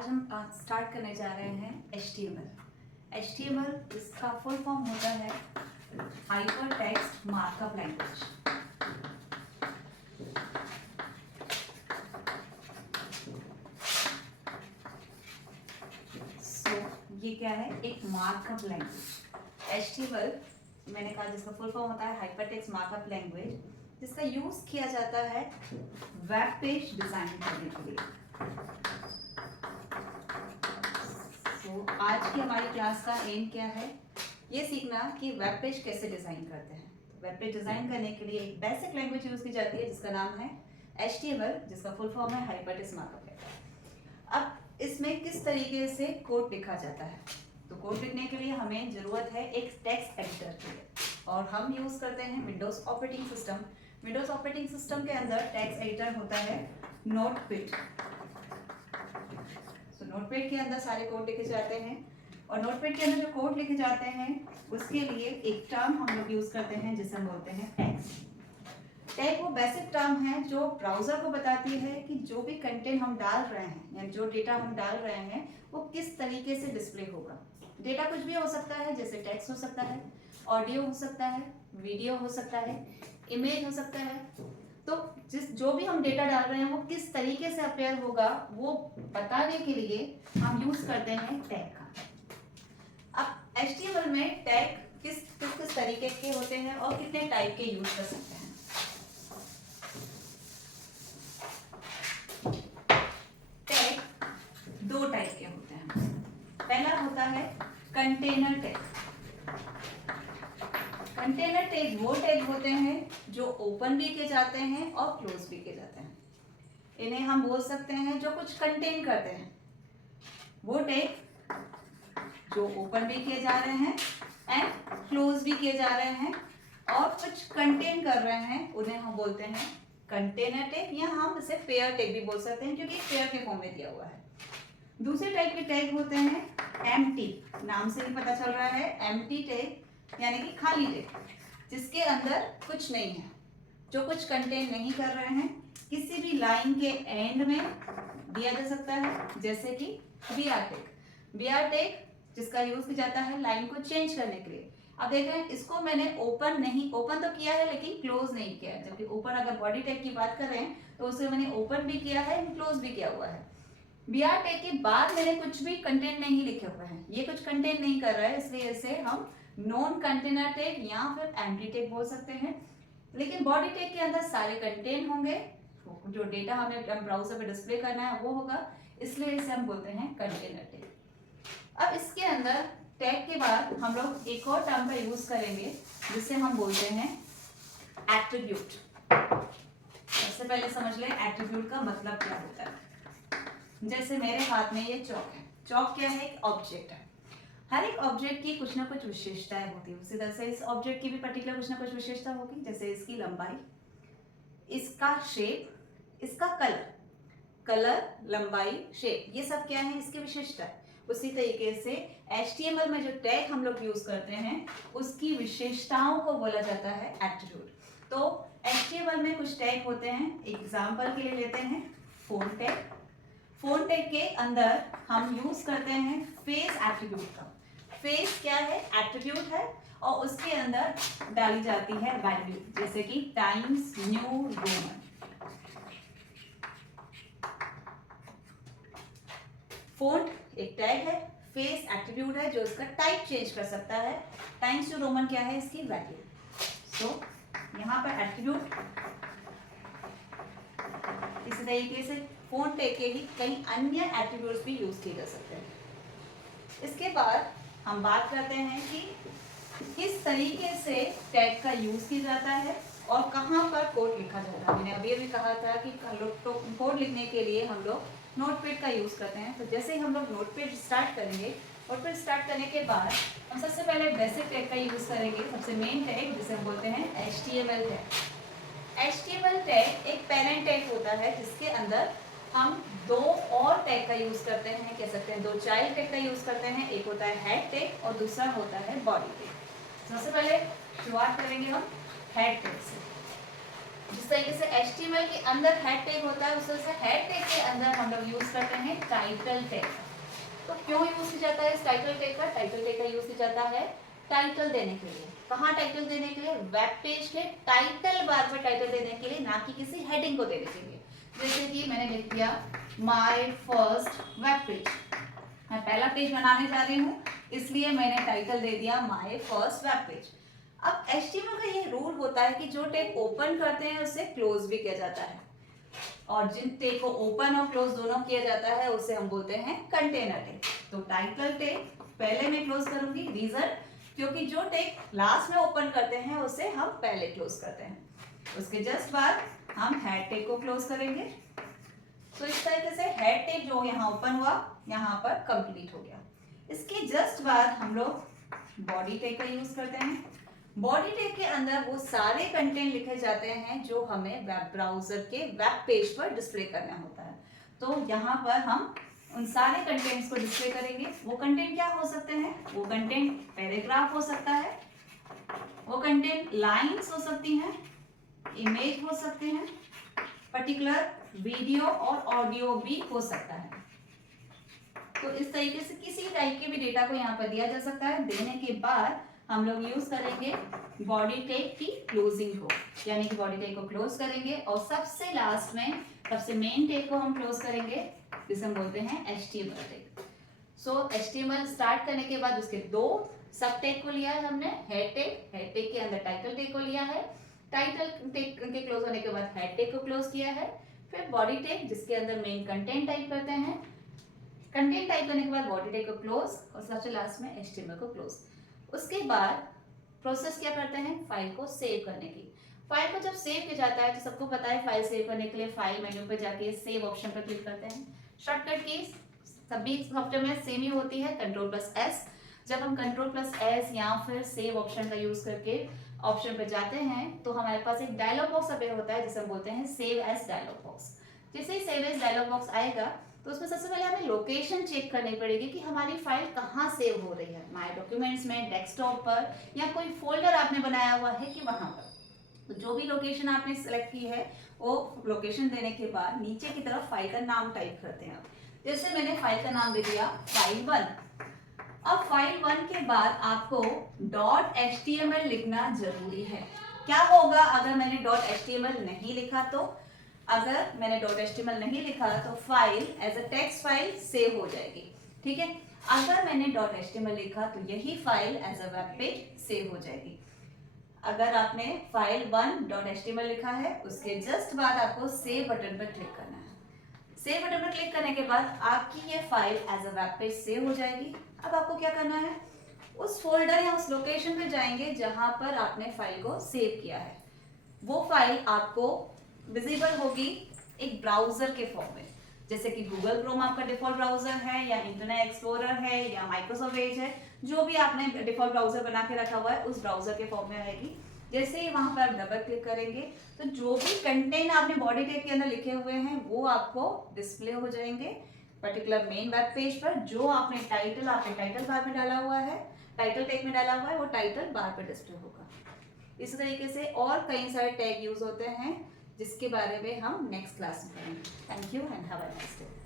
आज हम स्टार्ट करने जा रहे हैं HTML। HTML इसका फुल फॉर्म होता है हाइपर टेक्स्ट मार्कअप लैंग्वेज। ये क्या है? एक मार्कअप लैंग्वेज। HTML मैंने कहा जिसका फुल फॉर्म होता है हाइपर टेक्स्ट मार्कअप लैंग्वेज, जिसका यूज किया जाता है वेब पेज डिजाइन करने के लिए। आज की हमारी क्लास का एम क्या है? ये सीखना कि वेब पेज कैसे डिजाइन करते हैं। वेब पेज डिजाइन करने के लिए एक बेसिक लैंग्वेज यूज की जाती है जिसका नाम है HTML, जिसका फुल फॉर्म है हाइपर टेक्स्ट मार्कअप लैंग्वेज। अब इसमें किस तरीके से कोड लिखा जाता है? तो कोड लिखने के लिए हमें जरूरत है एक टेक्स्ट एडिटर की, और हम यूज करते हैं Windows operating system. Windows operating system के अंदर टेक्स्ट एडिटर होता है नोटपैड। नोटपैड के अंदर सारे कोड लिखे जाते हैं, और नोटपैड के अंदर जो कोड लिखे जाते हैं उसके लिए एक टर्म हम लोग यूज करते हैं जिसे हम बोलते हैं टैग्स। टैग वो बेसिक टर्म है जो ब्राउजर को बताती है कि जो भी कंटेंट हम डाल रहे हैं या जो डेटा हम डाल रहे हैं वो किस तरीके से डिस्प्ले होगा। डेटा कुछ भी हो सकता है, जैसे टेक्स्ट हो सकता है, ऑडियो हो सकता है, वीडियो हो सकता है, इमेज हो सकता है। तो जो भी हम डेटा डाल रहे हैं वो किस तरीके से अपीयर होगा वो बताने के लिए हम यूज करते हैं टैग का। अब HTML में टैग किस तरीके के होते हैं और कितने टाइप के यूज कर सकते हैं। टैग दो टाइप के होते हैं। पहला होता है कंटेनर टैग। कंटेनर टैग वो टैग होते हैं जो ओपन भी किए जाते हैं और क्लोज भी किए जाते हैं। इन्हें हम बोल सकते हैं जो कुछ कंटेन करते हैं। वो टैग जो ओपन भी किए जा रहे हैं एंड क्लोज भी किए जा रहे हैं और कुछ कंटेन कर रहे हैं, उन्हें हम बोलते हैं कंटेनर टैग, या हम इसे पेयर टैग भी बोल सकते हैं क्योंकि पेयर के फॉर्म में दिया हुआ है। दूसरे टाइप के टैग होते हैं एम्प्टी। नाम से ही पता चल रहा है एम्प्टी टैग यानी कि खाली टैग, जिसके अंदर कुछ नहीं है, जो कुछ कंटेन नहीं कर रहे हैं। किसी भी लाइन के एंड में दिया जा सकता है, जैसे कि बीआर टैग। बीआर टैग जिसका यूज किया जाता है लाइन को चेंज करने के लिए। अब देख रहे हैं इसको मैंने ओपन तो किया है लेकिन क्लोज नहीं किया है, जबकि ऊपर अगर बॉडी टैग की बात कर रहे हैं तो उसे मैंने ओपन भी किया है, क्लोज भी किया हुआ है। बीआर टैग के बाद मैंने कुछ भी कंटेंट नहीं लिखे हुए हैं, ये कुछ कंटेंट नहीं कर रहा है, इसलिए इसे हम नॉन कंटेनर टैग या फिर एम्प्टी टैग बोल सकते हैं। लेकिन बॉडी टैग के अंदर सारे कंटेंट होंगे, जो डेटा हमें ब्राउजर पे डिस्प्ले करना है वो होगा, इसलिए इसे हम बोलते हैं कंटेनर टैग। अब इसके अंदर टैग के बाद हम लोग एक और टर्म का यूज करेंगे जिसे हम बोलते हैं एट्रीब्यूट। सबसे पहले समझ लें एट्रीब्यूट का मतलब क्या होता है। जैसे मेरे हाथ में ये चौक है। चौक क्या है? एक ऑब्जेक्ट है। हर एक ऑब्जेक्ट की कुछ ना कुछ विशेषताएं होती है, उसी तरह से इस ऑब्जेक्ट की भी पर्टिकुलर कुछ ना कुछ विशेषता होगी, जैसे इसकी लंबाई, इसका शेप, इसका कलर, लंबाई, शेप, ये सब क्या है? इसकी विशेषता है। उसी तरीके से HTML में जो टैग हम लोग यूज करते हैं उसकी विशेषताओं को बोला जाता है एट्रीब्यूट। तो HTML में कुछ टैग होते हैं, एग्जाम्पल के लिए लेते हैं फोन टैग। फोन टैग के अंदर हम यूज करते हैं फेस एट्रीब्यूट का। फेस क्या है? एट्रीब्यूट है, और उसके अंदर डाली जाती है वैल्यू, जैसे कि टाइम्स न्यू रोमन। फोंट एक टैग है, फेस एट्रीब्यूट है जो इसका टाइप चेंज कर सकता है। टाइम्स न्यू रोमन क्या है? इसकी वैल्यू। सो यहाँ पर एट्रीब्यूट इसी तरीके से फोंट टैग के ही कई अन्य एट्रीब्यूट्स भी यूज किए जा सकते हैं। इसके बाद हम बात करते हैं कि किस तरीके से टैग का यूज किया जाता है और कहाँ पर कोड लिखा जाता है। मैंने अभी भी कहा था कि कोड लिखने के लिए हम लोग नोटपैड का यूज करते हैं। तो जैसे ही हम लोग नोटपैड स्टार्ट करेंगे, नोटपैड स्टार्ट करने के बाद हम सबसे पहले बेसिक टैग का यूज करेंगे, सबसे मेन टैग जिसे हम बोलते हैं HTML टैग। HTML टैग एक पेरेंट टैग होता है जिसके अंदर हम दो और टैग का यूज करते हैं, कह सकते हैं दो चाइल्ड टैग का यूज करते हैं। एक होता है हेड टैग और दूसरा होता है बॉडी टैग। सबसे पहले शुरुआत करेंगे हम हेड टैग से। जिस तरीके से HTML के अंदर हेड टैग होता है, उस तरह से हेड टैग के अंदर हम लोग यूज करते हैं टाइटल टैग। तो क्यों यूज किया जाता है इस टाइटल टैग का? टाइटल टैग का यूज किया जाता है टाइटल देने के लिए। कहाँ टाइटल देने के लिए? वेब पेज के टाइटल बार पर टाइटल देने के लिए, ना कि किसी हेडिंग को देने के लिए। जैसे कि मैंने लिख दिया माय फर्स्ट वेब पेज, मैं पहला पेज बनाने जा रही हूँ, इसलिए मैंने टाइटल दे दिया माय फर्स्ट वेब पेज। अब HTML का ये रूल होता है कि जो टैग ओपन करते हैं उसे क्लोज भी किया जाता है, और जिन टैग को ओपन और क्लोज दोनों किया जाता है उसे हम बोलते हैं कंटेनर टैग। तो टाइटल टैग पहले मैं क्लोज करूंगी, रीजन क्योंकि जो टैग लास्ट में ओपन करते हैं उसे हम पहले क्लोज करते हैं। उसके जस्ट बाद हम हेड टैग को क्लोज करेंगे। तो इस तरीके से हेड टैग जो यहाँ ओपन हुआ यहाँ पर कंप्लीट हो गया। इसके जस्ट बाद हम लोग बॉडी टैग का यूज करते हैं। बॉडी टैग के अंदर वो सारे कंटेंट लिखे जाते हैं जो हमें वेब ब्राउजर के वेब पेज पर डिस्प्ले करना होता है। तो यहाँ पर हम उन सारे कंटेंट्स को डिस्प्ले करेंगे। वो कंटेंट क्या हो सकते हैं? वो कंटेंट पैराग्राफ हो सकता है, वो कंटेंट लाइंस हो सकती हैं, इमेज हो सकते हैं, पर्टिकुलर वीडियो और ऑडियो भी हो सकता है। तो इस तरीके से किसी टाइप के भी डेटा को यहाँ पर दिया जा सकता है। देने के बाद हम लोग यूज करेंगे बॉडी टैग की क्लोजिंग को, यानी कि बॉडी टैग को क्लोज करेंगे और सबसे लास्ट में सबसे मेन टैग को हम क्लोज करेंगे, जिसे हम बोलते हैं HTML टैग। सो HTML स्टार्ट करने के बाद उसके दो सब टैग को लिया है हमने, हेड टैग के अंदर टाइटल टैग को लिया है, टाइटल टैग के क्लोज होने के बाद हेड टैग को क्लोज किया है, फिर बॉडी टैग जिसके अंदर मेन कंटेंट टाइप करते हैं, कंटेंट टाइप करने के बाद बॉडी टैग को क्लोज और सबसे लास्ट में HTML को क्लोज। उसके बाद प्रोसेस क्या करते हैं? फाइल को सेव करने की। फाइल को जब सेव किया जाता है तो सबको पता है फाइल सेव करने के लिए फाइल मेन्यू पर जाके सेव ऑप्शन पर क्लिक करते हैं। शॉर्टकट की सभी सॉफ्टवेयर में सेम ही होती है, Ctrl+S। जब हम Ctrl+S या फिर सेव ऑप्शन का यूज करके ऑप्शन पर जाते हैं तो हमारे पास एक डायलॉग बॉक्स अपेयर होता है जिसे हम बोलते हैं सेव एज डायलॉग बॉक्स। जैसे ही सेव एज डायलॉग बॉक्स आएगा तो उसमें सबसे पहले हमें लोकेशन चेक करनी पड़ेगी कि हमारी फाइल कहाँ सेव हो रही है, माय डॉक्यूमेंट्स में, डेस्कटॉप पर, या कोई फोल्डर आपने बनाया हुआ है कि वहां पर। तो जो भी लोकेशन आपने सेलेक्ट की है वो लोकेशन देने के बाद नीचे की तरफ फाइल का नाम टाइप करते हैं। जैसे मैंने फाइल का नाम दे दिया file1। अब file1 के बाद आपको .html लिखना जरूरी है। क्या होगा अगर मैंने .html नहीं लिखा तो? अगर मैंने .html नहीं लिखा तो file as a text file save हो जाएगी, ठीक है। अगर मैंने .html लिखा तो यही file as a web page save हो जाएगी। अगर आपने file1.html लिखा है उसके जस्ट बाद आपको सेव बटन पर क्लिक करना है। सेव बटन पर क्लिक करने के बाद आपकी ये file as a web page save हो जाएगी। अब आपको क्या करना है? उस फोल्डर या उस लोकेशन पे जाएंगे जहां पर आपने फाइल को सेव किया है। वो फाइल आपको विजिबल होगी एक ब्राउजर के फॉर्म में, जैसे कि गूगल क्रोम आपका डिफॉल्ट ब्राउजर है, या इंटरनेट एक्सप्लोरर है, या माइक्रोसॉफ्ट एज है, जो भी आपने डिफॉल्ट ब्राउजर बना के रखा हुआ है उस ब्राउजर के फॉर्म में आएगी। जैसे ही वहां पर डबल क्लिक करेंगे तो जो भी कंटेंट आपने बॉडी टैग के अंदर लिखे हुए हैं वो आपको डिस्प्ले हो जाएंगे पर्टिकुलर मेन वेब पेज पर। जो आपने टाइटल बार में डाला हुआ है, टाइटल टैग में डाला हुआ है, वो टाइटल बार पर डिस्प्ले होगा। इस तरीके से और कई सारे टैग यूज होते हैं जिसके बारे में हम नेक्स्ट क्लास में करेंगे। Thank you and have a nice day.